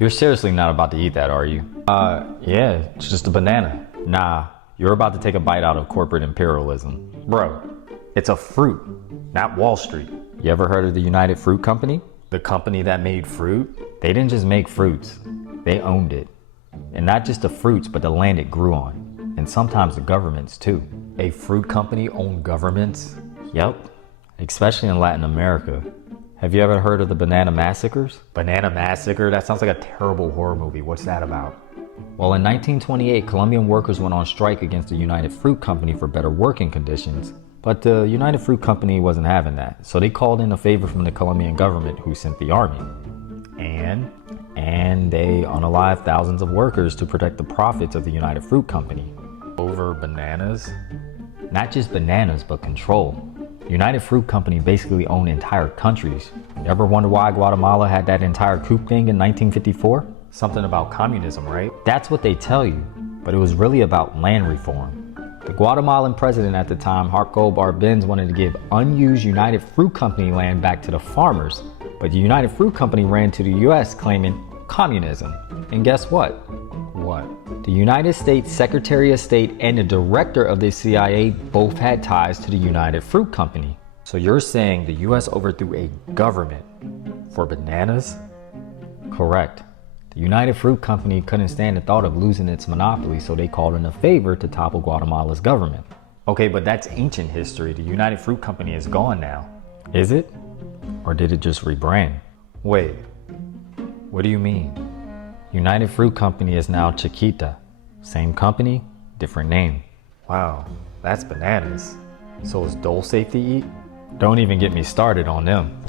You're seriously not about to eat that, are you? Yeah, it's just a banana. Nah, you're about to take a bite out of corporate imperialism. Bro, it's a fruit, not Wall Street. You ever heard of the United Fruit Company? The company that made fruit? They didn't just make fruits, they owned it. And not just the fruits, but the land it grew on. And sometimes the governments too. A fruit company owned governments? Yep, especially in Latin America. Have you ever heard of the Banana Massacres? Banana Massacre? That sounds like a terrible horror movie. What's that about? Well, in 1928, Colombian workers went on strike against the United Fruit Company for better working conditions. But the United Fruit Company wasn't having that, so they called in a favor from the Colombian government, who sent the army. And they unalived thousands of workers to protect the profits of the United Fruit Company. Over bananas? Not just bananas, but control. United Fruit Company basically owned entire countries. You ever wonder why Guatemala had that entire coup thing in 1954? Something about communism, right? That's what they tell you, but it was really about land reform. The Guatemalan president at the time, Jacobo Arbenz, wanted to give unused United Fruit Company land back to the farmers, but the United Fruit Company ran to the US claiming communism. And guess what? What? The United States Secretary of State and the director of the CIA both had ties to the United Fruit Company. So you're saying the US overthrew a government for bananas? Correct. The United Fruit Company couldn't stand the thought of losing its monopoly, so they called in a favor to topple Guatemala's government. Okay, but that's ancient history. The United Fruit Company is gone now. Is it? Or did it just rebrand? Wait, what do you mean? United Fruit Company is now Chiquita. Same company, different name. Wow, that's bananas. So is Dole safe to eat? Don't even get me started on them.